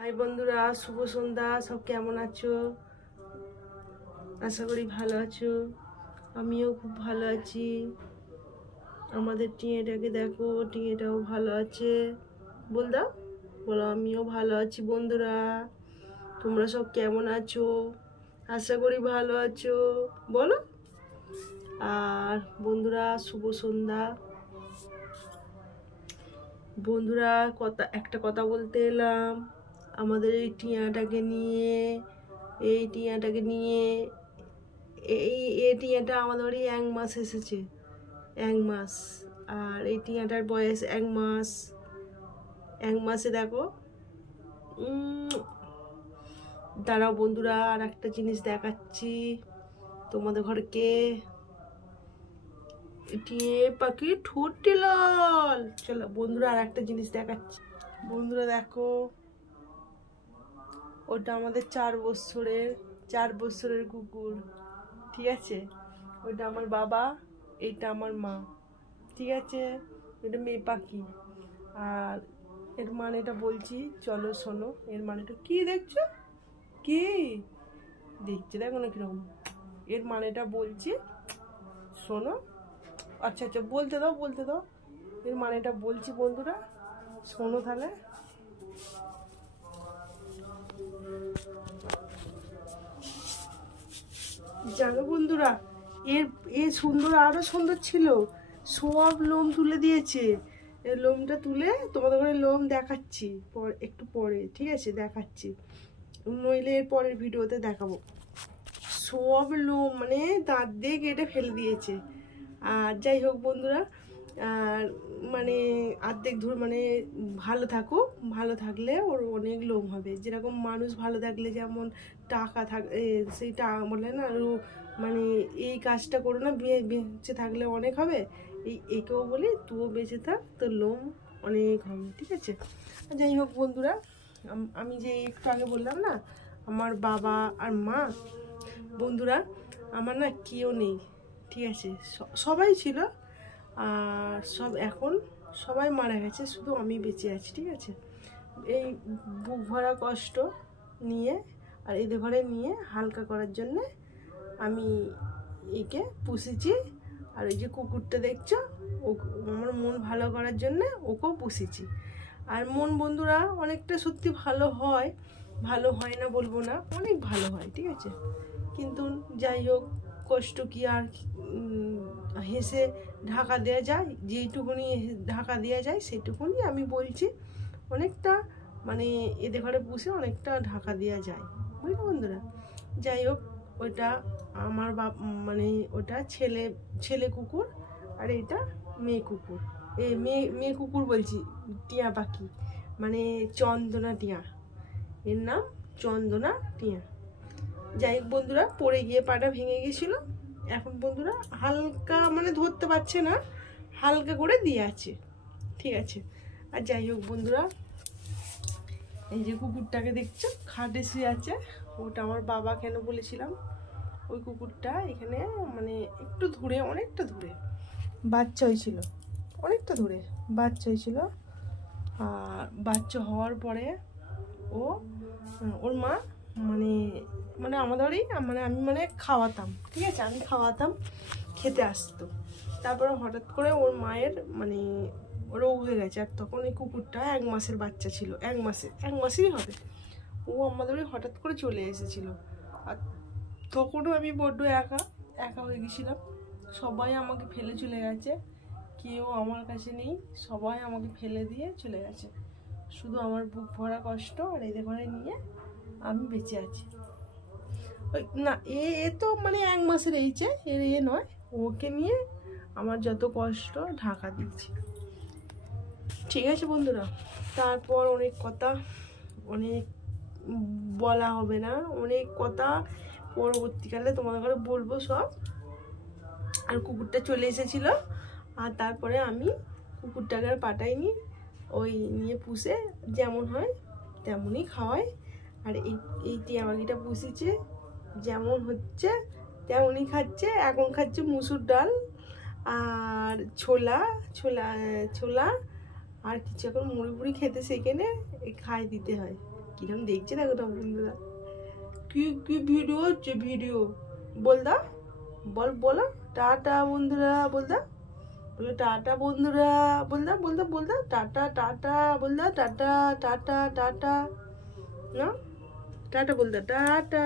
High বন্ধুরা, শুভ সন্ধ্যা। সব কেমন আছো? আশা করি ভালো আছো। আমিও খুব ভালো আছি। আমাদের টিয়েটাকে দেখো, টিয়েটাও ভালো আছে। বল দাও, বলো আমিও ভালো আছি। বন্ধুরা তোমরা সব কেমন আছো? আশা করি ভালো আছো, বলো। আর বন্ধুরা শুভ সন্ধ্যা। বন্ধুরা একটা কথা বলতে এলাম। আমাদের এই টিয়াটাকে নিয়ে এই টিয়াটা আমাদের বাড়ি 1 মাস এসেছে, 1 মাস। আর এই টিয়াটার বয়স 1 মাস। 1 মাসে দেখো। দাঁড়াও বন্ধুরা, আর একটা জিনিস দেখাচ্ছি তোমাদের ঘরকে। টিয়ে পাখি ঠোঁটটি লাল। চলো বন্ধুরা, আর একটা জিনিস দেখাচ্ছি। বন্ধুরা দেখো, ওটা আমাদের 4 বছরের কুকুর। ঠিক আছে, ওইটা আমার বাবা, এইটা আমার মা। ঠিক আছে, এটা মেয়ে পাখি। আর এর মানেটা বলছি, চলো শোনো। এর মানেটা কি দেখছো? কি দেখছো? দেখো না কিরকম। এর মানেটা বলছি, শোনো। আচ্ছা আচ্ছা, বলতে দাও। এর মানেটা বলছি বন্ধুরা, শোনো তাহলে। জানো বন্ধুরা, এর সুন্দর, আরো সুন্দর ছিল। সব লোম তুলে দিয়েছে। এর লোমটা তুলে তোমাদের ঘরে লোম দেখাচ্ছি একটু পরে। ঠিক আছে, দেখাচ্ছি, নইলে এর পরের ভিডিওতে দেখাবো। সব লোম মানে দাঁত দিয়ে কেটে ফেলে দিয়েছে। আর যাই হোক বন্ধুরা, আর মানে অর্ধেক ধরে মানে ভালো থাকুক, ভালো থাকলে ওর অনেক লোম হবে। যেরকম মানুষ ভালো থাকলে যেমন টাকা সেইটা বলে না, মানে এই কাজটা করো না, বেঁচে থাকলে অনেক হবে। একেও বলি, তুইও বেঁচে থাক, তোর লোম অনেক হবে। ঠিক আছে, যাই হোক বন্ধুরা, আমি যে একটু আগে বললাম না, আমার বাবা আর মা। বন্ধুরা আমার না কেউ নেই। ঠিক আছে, সবাই ছিল, আর এখন সবাই মারা গেছে, শুধু আমি বেঁচে আছি। ঠিক আছে, এই বুক ভরা কষ্ট নিয়ে আর এদের ঘরে নিয়ে হালকা করার জন্যে আমি একে পুষেছি। আর ওই যে কুকুরটা দেখছো, আমার মন ভালো করার জন্যে ওকেও পুষেছি। আর মন বন্ধুরা অনেকটা সত্যি ভালো হয়, ভালো হয় না বলবো না, অনেক ভালো হয়। ঠিক আছে, কিন্তু যাই হোক, কষ্ট কি আর হেসে ঢাকা দেওয়া যায়? যেইটুকুনি ঢাকা দেওয়া যায় সেইটুকুনি আমি বলছি। অনেকটা মানে এদের ঘরে পুষে অনেকটা ঢাকা দেওয়া যায়, বুঝলি বন্ধুরা। যাই হোক, ওইটা আমার মানে ওটা ছেলে কুকুর, আর এটা মেয়ে কুকুর। মেয়ে কুকুর বলছি, টিয়া পাখি, মানে চন্দনা টিয়া। এর নাম চন্দনা টিয়া। যাই হোক বন্ধুরা, পড়ে গিয়ে পাটা ভেঙে গেছিল। এখন বন্ধুরা হালকা মানে ধরতে পারছে না, হালকা করে দিয়ে আছে। ঠিক আছে, আর যাই হোক বন্ধুরা, এই যে কুকুরটাকে দেখছো খাটে শুয়ে আছে, ওটা আমার বাবা কেন বলেছিলাম। ওই কুকুরটা এখানে মানে একটু দূরে, অনেকটা দূরে বাচ্চা হয়েছিল, অনেকটা দূরে বাচ্চা হয়েছিল। আর বাচ্চা হওয়ার পরে ওর মা মানে মানে আমাদেরই মানে আমি মানে খাওয়াতাম। ঠিক আছে, আমি খাওয়াতাম, খেতে আসতো। তারপরে হঠাৎ করে ওর মায়ের মানে রোগ হয়ে গেছে। আর তখন এই কুকুরটা 1 মাসের বাচ্চা ছিল, 1 মাসেরই হবে। ও আমাদের হঠাৎ করে চলে এসেছিলো। আর তখনও আমি বড্ড একা হয়ে গেছিলাম। সবাই আমাকে ফেলে চলে গেছে, কেউ আমার কাছে নেই, সবাই আমাকে ফেলে দিয়ে চলে গেছে। শুধু আমার বুক ভরা কষ্ট আর এদের ঘরে নিয়ে আমি বেঁচে আছি। ওই না, এ তো মানে 1 মাসের এইছে, নয়, ওকে নিয়ে আমার যত কষ্ট ঢাকা দিয়েছি। ঠিক আছে বন্ধুরা, তারপর অনেক কথা, অনেক বলা হবে না, অনেক কথা পরবর্তীকালে তোমাদের ঘরে বলবো সব। আর কুকুরটা চলে এসেছিল, আর তারপরে আমি কুকুরটাকে আর পাঠাইনি, ওই নিয়ে পুষে যেমন হয় তেমনই খাওয়াই। আর এই টিয়া পাখিটা পুষেছে, যেমন হচ্ছে তেমনই খাচ্ছে। এখন খাচ্ছে মুসুর ডাল আর ছোলা আর কিছু। এখন মুড়ি খেতে সেখানে খাই দিতে হয়। কিরম দেখছে দেখো না বন্ধুরা, কি কি ভিডিও হচ্ছে ভিডিও। বল দা, বলো টাটা বন্ধুরা, বলো টাটা বন্ধুরা, বল দা টাটা টাটা, বল দা টাটা টাটা টাটা, না টাটা বল দা টাটা।